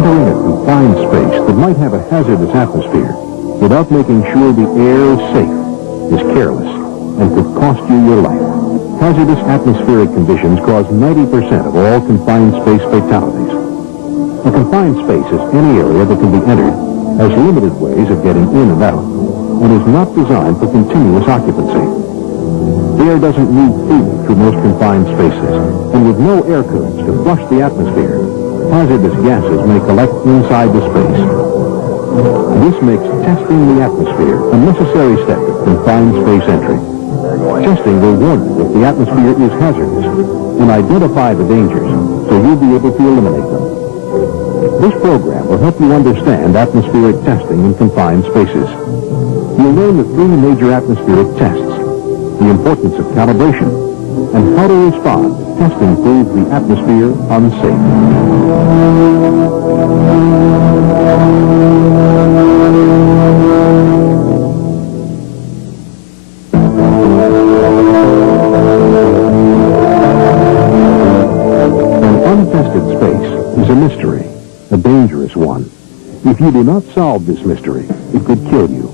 entering a confined space that might have a hazardous atmosphere without making sure the air is safe is careless and could cost you your life. Hazardous atmospheric conditions cause 90% of all confined space fatalities. A confined space is any area that can be entered, has limited ways of getting in and out, and is not designed for continuous occupancy. Air doesn't move freely through most confined spaces, and with no air currents to flush the atmosphere, hazardous gases may collect inside the space. This makes testing the atmosphere a necessary step of confined space entry. Testing will warn you if the atmosphere is hazardous and identify the dangers so you'll be able to eliminate them. This program will help you understand atmospheric testing in confined spaces. You'll learn the three major atmospheric tests, the importance of calibration, and how to respond if testing proves the atmosphere unsafe. An untested space is a mystery, a dangerous one. If you do not solve this mystery, it could kill you.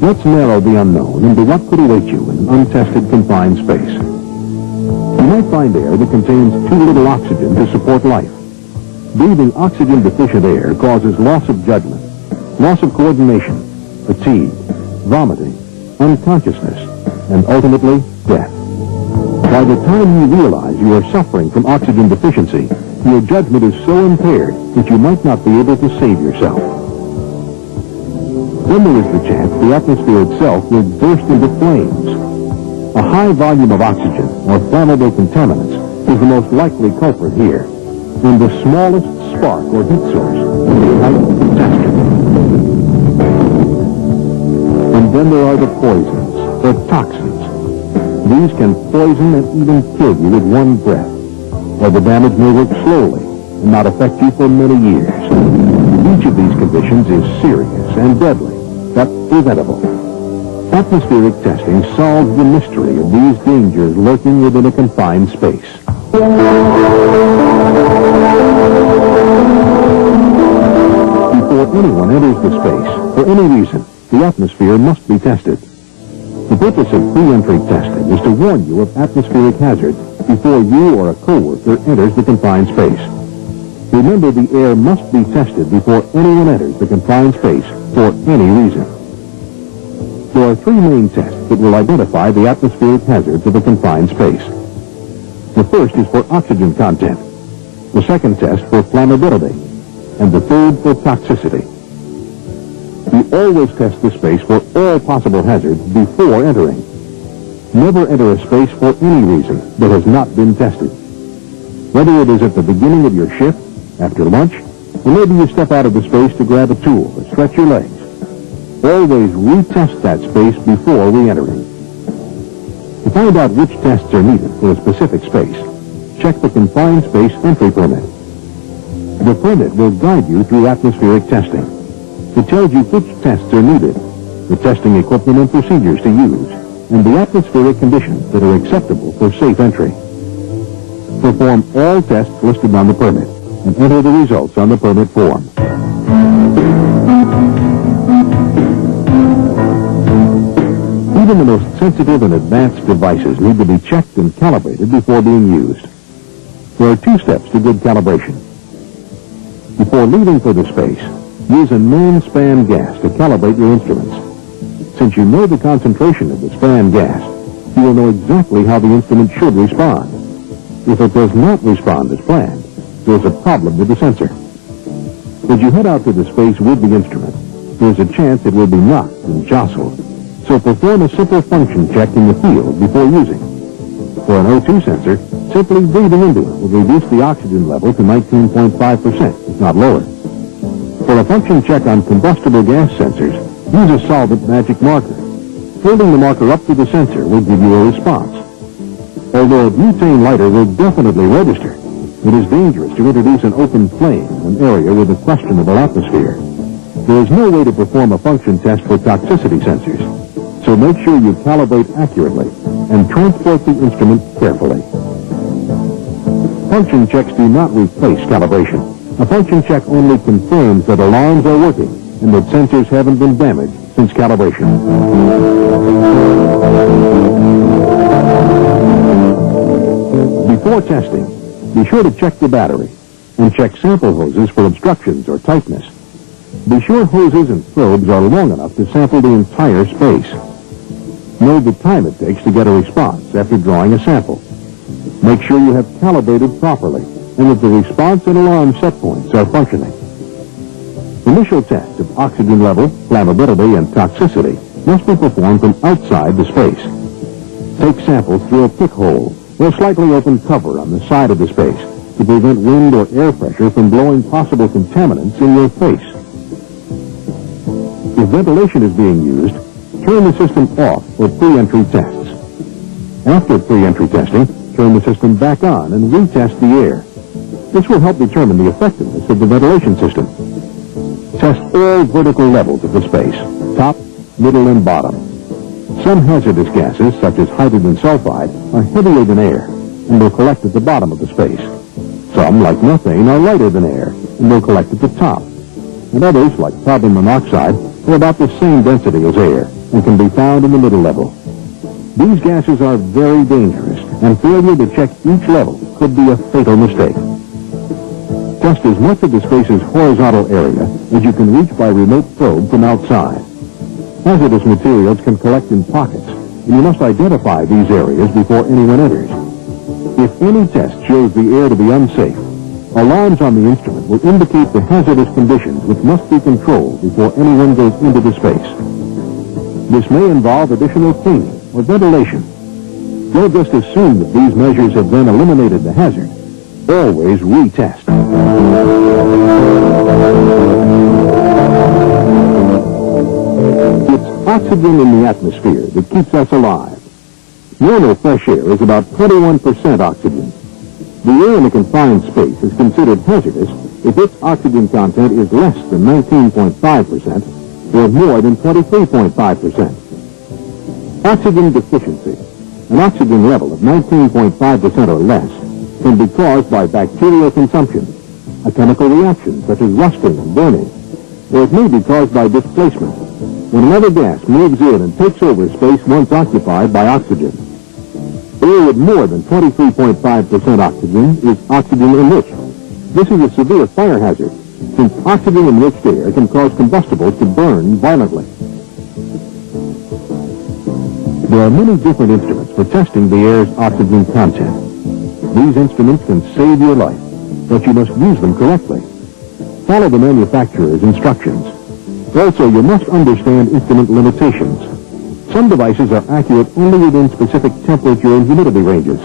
Let's narrow the unknown into what could await you in an untested confined space. You might find air that contains too little oxygen to support life. Breathing oxygen-deficient air causes loss of judgment, loss of coordination, fatigue, vomiting, unconsciousness, and ultimately, death. By the time you realize you are suffering from oxygen deficiency, your judgment is so impaired that you might not be able to save yourself. Then there is the chance the atmosphere itself will burst into flames. A high volume of oxygen or flammable contaminants is the most likely culprit here, and the smallest spark or heat source can be a catastrophe. And then there are the poisons, or toxins. These can poison and even kill you with one breath, or the damage may work slowly and not affect you for many years. Each of these conditions is serious and deadly, but preventable. Atmospheric testing solves the mystery of these dangers lurking within a confined space. Before anyone enters the space, for any reason, the atmosphere must be tested. The purpose of pre-entry testing is to warn you of atmospheric hazards before you or a coworker enters the confined space. Remember, the air must be tested before anyone enters the confined space for any reason. There are three main tests that will identify the atmospheric hazards of a confined space. The first is for oxygen content, the second test for flammability, and the third for toxicity. You always test the space for all possible hazards before entering. Never enter a space for any reason that has not been tested. Whether it is at the beginning of your shift, after lunch, or maybe you step out of the space to grab a tool or stretch your legs. Always retest that space before re-entering. To find out which tests are needed for a specific space, check the confined space entry permit. The permit will guide you through atmospheric testing. It tells you which tests are needed, the testing equipment and procedures to use, and the atmospheric conditions that are acceptable for safe entry. Perform all tests listed on the permit and enter the results on the permit form. Even the most sensitive and advanced devices need to be checked and calibrated before being used. There are two steps to good calibration. Before leaving for the space, use a known span gas to calibrate your instruments. Since you know the concentration of the span gas, you will know exactly how the instrument should respond. If it does not respond as planned, there's a problem with the sensor. As you head out to the space with the instrument, there's a chance it will be knocked and jostled. So perform a simple function check in the field before using. For an O2 sensor, simply breathing into it will reduce the oxygen level to 19.5%, if not lower. For a function check on combustible gas sensors, use a solvent magic marker. Holding the marker up to the sensor will give you a response. Although a butane lighter will definitely register, it is dangerous to introduce an open flame in an area with a questionable atmosphere. There is no way to perform a function test for toxicity sensors, so make sure you calibrate accurately and transport the instrument carefully. Function checks do not replace calibration. A function check only confirms that alarms are working and that sensors haven't been damaged since calibration. Before testing, be sure to check the battery and check sample hoses for obstructions or tightness. Be sure hoses and probes are long enough to sample the entire space. Know the time it takes to get a response after drawing a sample. Make sure you have calibrated properly and that the response and alarm set points are functioning. Initial tests of oxygen level, flammability, and toxicity must be performed from outside the space. Take samples through a pick hole or a slightly open cover on the side of the space to prevent wind or air pressure from blowing possible contaminants in your face. If ventilation is being used, turn the system off for pre-entry tests. After pre-entry testing, turn the system back on and retest the air. This will help determine the effectiveness of the ventilation system. Test all vertical levels of the space, top, middle, and bottom. Some hazardous gases, such as hydrogen sulfide, are heavier than air and will collect at the bottom of the space. Some, like methane, are lighter than air and will collect at the top. And others, like carbon monoxide, are about the same density as air and can be found in the middle level. These gases are very dangerous, and failure to check each level could be a fatal mistake. Test as much of the space's horizontal area as you can reach by remote probe from outside. Hazardous materials can collect in pockets, and you must identify these areas before anyone enters. If any test shows the air to be unsafe, alarms on the instrument will indicate the hazardous conditions which must be controlled before anyone goes into the space. This may involve additional cleaning or ventilation. Don't just assume that these measures have then eliminated the hazard. Always retest. It's oxygen in the atmosphere that keeps us alive. Normal fresh air is about 21% oxygen. The air in a confined space is considered hazardous if its oxygen content is less than 19.5% or more than 23.5%. Oxygen deficiency, an oxygen level of 19.5% or less, can be caused by bacterial consumption, a chemical reaction such as rusting and burning, or it may be caused by displacement, when another gas moves in and takes over space once occupied by oxygen. Air with more than 23.5% oxygen is oxygen-enriched. This is a severe fire hazard, since oxygen-enriched air can cause combustibles to burn violently. There are many different instruments for testing the air's oxygen content. These instruments can save your life, but you must use them correctly. Follow the manufacturer's instructions. Also, you must understand instrument limitations. Some devices are accurate only within specific temperature and humidity ranges.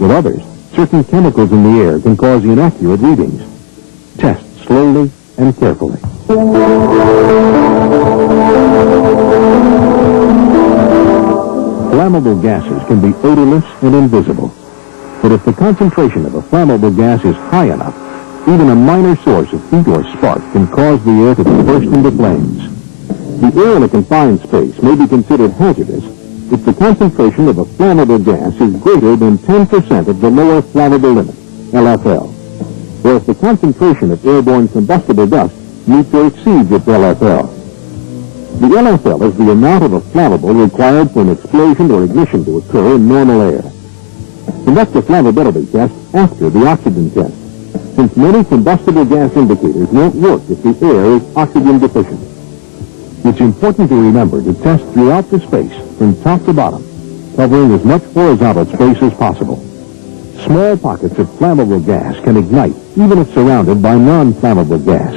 With others, certain chemicals in the air can cause inaccurate readings. Test slowly and carefully. Flammable gases can be odorless and invisible. But if the concentration of a flammable gas is high enough, even a minor source of heat or spark can cause the air to burst into flames. The air in a confined space may be considered hazardous if the concentration of a flammable gas is greater than 10% of the lower flammable limit, LFL, or if the concentration of airborne combustible dust meets or exceeds its LFL. The LFL is the amount of a flammable required for an explosion or ignition to occur in normal air. Conduct a flammability test after the oxygen test, since many combustible gas indicators won't work if the air is oxygen deficient. It's important to remember to test throughout the space, from top to bottom, covering as much horizontal space as possible. Small pockets of flammable gas can ignite, even if surrounded by non-flammable gas.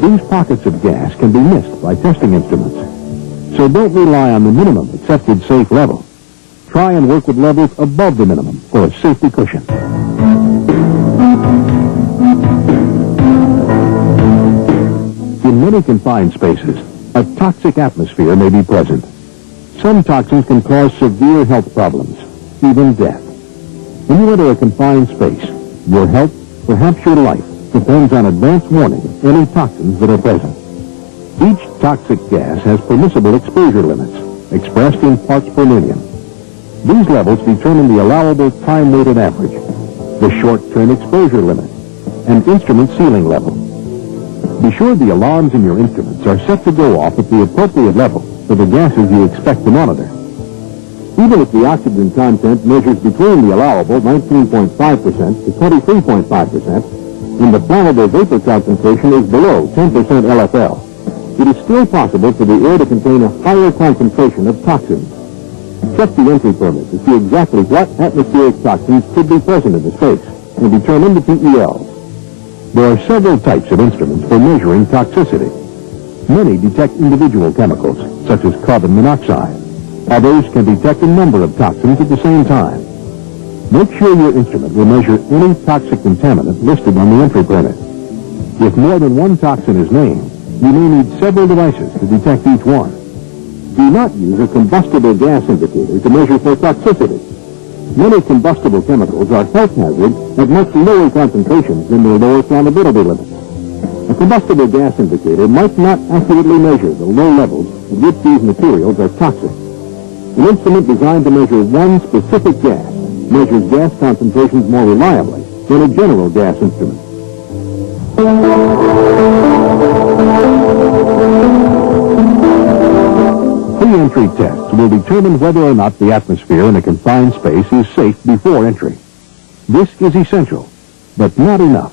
These pockets of gas can be missed by testing instruments. So don't rely on the minimum accepted safe level. Try and work with levels above the minimum for a safety cushion. In many confined spaces, a toxic atmosphere may be present. Some toxins can cause severe health problems, even death. When you enter a confined space, your health, perhaps your life, depends on advance warning of any toxins that are present. Each toxic gas has permissible exposure limits, expressed in parts per million. These levels determine the allowable time-weighted average, the short-term exposure limit, and instrument sealing level. Be sure the alarms in your instruments are set to go off at the appropriate level for the gases you expect to monitor. Even if the oxygen content measures between the allowable 19.5% to 23.5%, and the flammable vapor concentration is below 10% LFL, it is still possible for the air to contain a higher concentration of toxins. Check the entry permit to see exactly what atmospheric toxins could be present in the space and determine the PELs. There are several types of instruments for measuring toxicity. Many detect individual chemicals, such as carbon monoxide. Others can detect a number of toxins at the same time. Make sure your instrument will measure any toxic contaminant listed on the entry permit. If more than one toxin is named, you may need several devices to detect each one. Do not use a combustible gas indicator to measure for toxicity. Many combustible chemicals are health hazards at much lower concentrations than their lower flammability limits. A combustible gas indicator might not accurately measure the low levels at which these materials are toxic. An instrument designed to measure one specific gas measures gas concentrations more reliably than a general gas instrument. Pre-entry tests will determine whether or not the atmosphere in a confined space is safe before entry. This is essential, but not enough.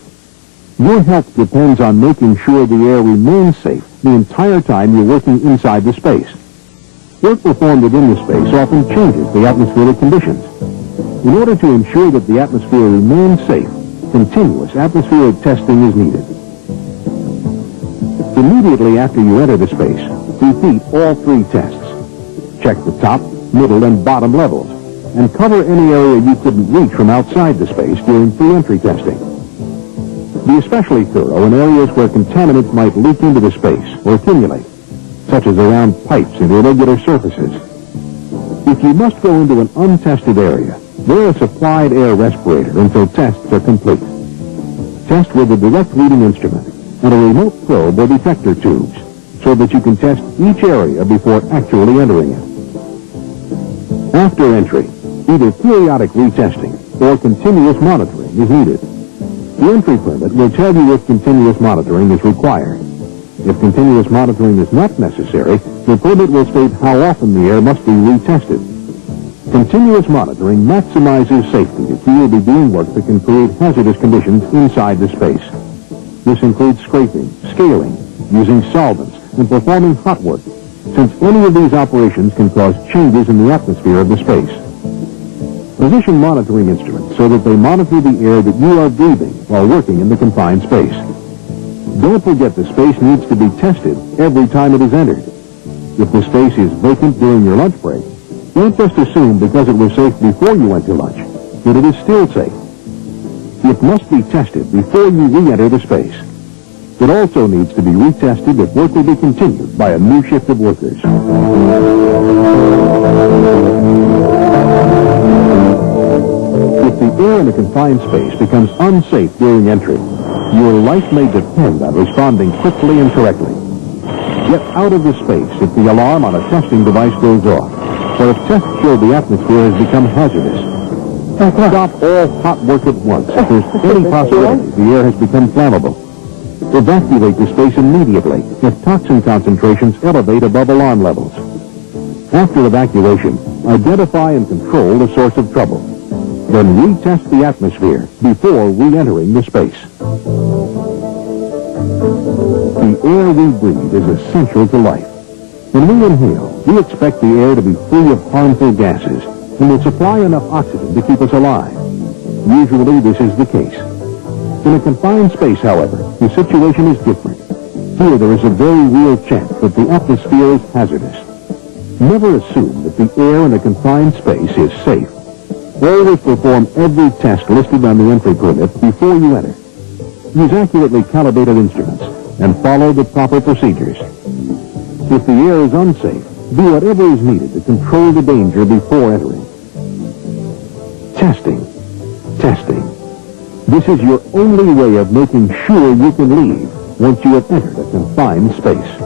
Your health depends on making sure the air remains safe the entire time you're working inside the space. Work performed within the space often changes the atmospheric conditions. In order to ensure that the atmosphere remains safe, continuous atmospheric testing is needed. Immediately after you enter the space, repeat all three tests. Check the top, middle, and bottom levels, and cover any area you couldn't reach from outside the space during pre-entry testing. Be especially thorough in areas where contaminants might leak into the space or accumulate, such as around pipes and irregular surfaces. If you must go into an untested area, wear a supplied air respirator until tests are complete. Test with a direct reading instrument and a remote probe or detector tubes so that you can test each area before actually entering it. After entry, either periodic retesting or continuous monitoring is needed. The entry permit will tell you if continuous monitoring is required. If continuous monitoring is not necessary, the permit will state how often the air must be retested. Continuous monitoring maximizes safety if you will be doing work that can create hazardous conditions inside the space. This includes scraping, scaling, using solvents, and performing hot work, since any of these operations can cause changes in the atmosphere of the space. Position monitoring instruments so that they monitor the air that you are breathing while working in the confined space. Don't forget the space needs to be tested every time it is entered. If the space is vacant during your lunch break, don't just assume because it was safe before you went to lunch that it is still safe. It must be tested before you re-enter the space. It also needs to be retested if work will be continued by a new shift of workers. If the air in a confined space becomes unsafe during entry, your life may depend on responding quickly and correctly. Get out of the space if the alarm on a testing device goes off, or if tests show the atmosphere has become hazardous. Stop all hot work at once if there's any possibility the air has become flammable. Evacuate the space immediately if toxin concentrations elevate above alarm levels. After evacuation, identify and control the source of trouble. Then retest the atmosphere before re-entering the space. The air we breathe is essential to life. When we inhale, we expect the air to be free of harmful gases and will supply enough oxygen to keep us alive. Usually this is the case. In a confined space, however, the situation is different. Here there is a very real chance that the atmosphere is hazardous. Never assume that the air in a confined space is safe. Always perform every test listed on the entry permit before you enter. Use accurately calibrated instruments and follow the proper procedures. If the air is unsafe, do whatever is needed to control the danger before entering. Testing. Testing. This is your only way of making sure you can leave once you have entered a confined space.